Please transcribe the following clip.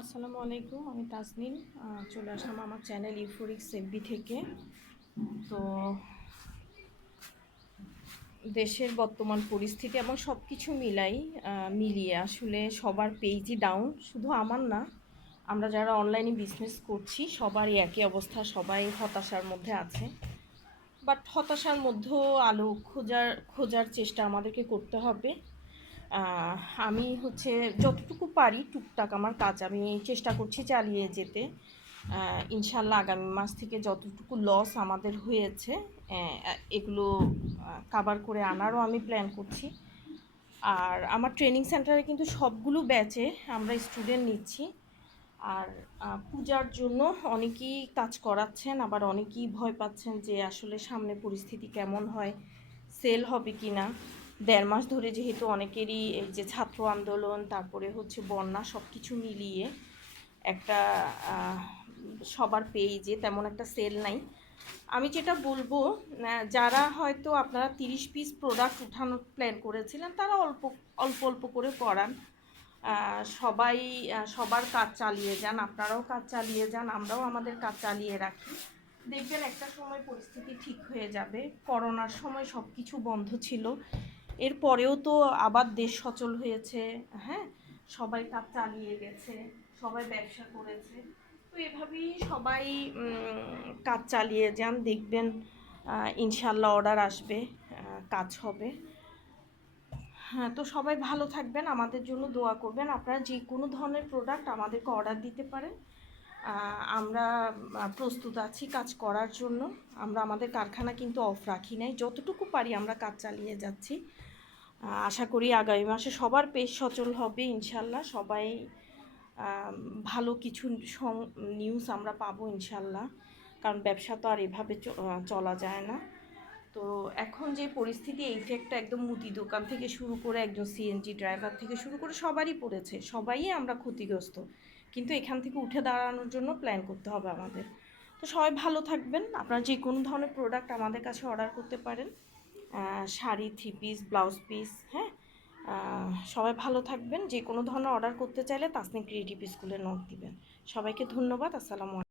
আসসালামু আলাইকুম আমি আহ, চলে আসলাম আমার চ্যানেল ইউফোরিক্স এফবি থেকে। তো দেশের বর্তমান পরিস্থিতি এবং সব কিছু মিলাই মিলিয়ে আসলে সবার পেজই ডাউন শুধু আমার না আমরা যারা অনলাইনে বিজনেস করছি সবারই একই অবস্থা সবাই হতাশার মধ্যে আছে। বাট হতাশার মধ্যেও আলো খোঁজার খোঁজার চেষ্টা আমাদেরকে করতে হবে। আমি হচ্ছে যতটুকু পারি টুকটাক আমার কাজ আমি চেষ্টা করছি চালিয়ে যেতে। ইনশাল্লাহ আগামী মাস থেকে যতটুকু লস আমাদের হয়েছে এগুলো কাবার করে আনারও আমি প্ল্যান করছি। আর আমার ট্রেনিং সেন্টারে কিন্তু সবগুলো ব্যাচে আমরা স্টুডেন্ট নিচ্ছি। আর পূজার জন্য অনেকেই কাজ করাচ্ছেন, আবার অনেকেই ভয় পাচ্ছেন যে আসলে সামনে পরিস্থিতি কেমন হয় সেল হবে কি না দেড় মাস ধরে যেহেতু অনেকেরই এই যে ছাত্র আন্দোলন, তারপরে হচ্ছে বন্যা সব কিছু মিলিয়ে একটা সবার পেজে তেমন একটা সেল নাই। আমি যেটা বলব যারা হয়তো আপনারা তিরিশ পিস প্রোডাক্ট উঠানোর প্ল্যান করেছিলেন, তারা অল্প অল্প অল্প করে করান। সবাই সবার কাজ চালিয়ে যান, আপনারাও কাজ চালিয়ে যান, আমরাও আমাদের কাজ চালিয়ে রাখি। দেখবেন একটা সময় পরিস্থিতি ঠিক হয়ে যাবে, করোনার সময় সব কিছু বন্ধ ছিল। এরপরেও তো আবার দেশ সচল হয়েছে হ্যাঁ? সবাই কাজ চালিয়ে গেছে, সবাই ব্যবসা করেছে। তো এভাবেই সবাই কাজ চালিয়ে যান, দেখবেন ইনশাল্লাহ অর্ডার আসবে কাজ হবে। হ্যাঁ তো সবাই ভালো থাকবেন, আমাদের জন্য দোয়া করবেন। আপনারা যে কোনো ধরনের প্রোডাক্ট আমাদেরকে অর্ডার দিতে পারেন। আমরা প্রস্তুত আছি কাজ করার জন্য। আমরা আমাদের কারখানা কিন্তু অফ রাখি নাই। যতটুকু পারি আমরা কাজ চালিয়ে যাচ্ছি। আশা করি আগামী মাসে সবার পেশ সচল হবে, ইনশাল্লাহ। সবাই ভালো কিছু নিউজ আমরা পাবো, ইনশাল্লাহ। কারণ ব্যবসা তো আর এভাবে চলা যায় না। তো এখন যে পরিস্থিতি, এই ইফেক্টটা একদম মুদি দোকান থেকে শুরু করে একজন সিএনজি ড্রাইভার থেকে শুরু করে সবারই পড়েছে। সবাই আমরা ক্ষতিগ্রস্ত। কিন্তু এখান থেকে উঠে দাঁড়ানোর জন্য প্ল্যান করতে হবে আমাদের। তো সবাই ভালো থাকবেন। আপনারা যে কোনো ধরনের প্রোডাক্ট আমাদের কাছে অর্ডার করতে পারেন। Sari three piece blouse piece হ্যাঁ? সবাই ভালো থাকবেন। যে কোনো ধরনের অর্ডার করতে চাইলে তাসনিম ক্রিয়েটিভ স্কুলে নোট দিবেন। সবাইকে ধন্যবাদ। আসসালামু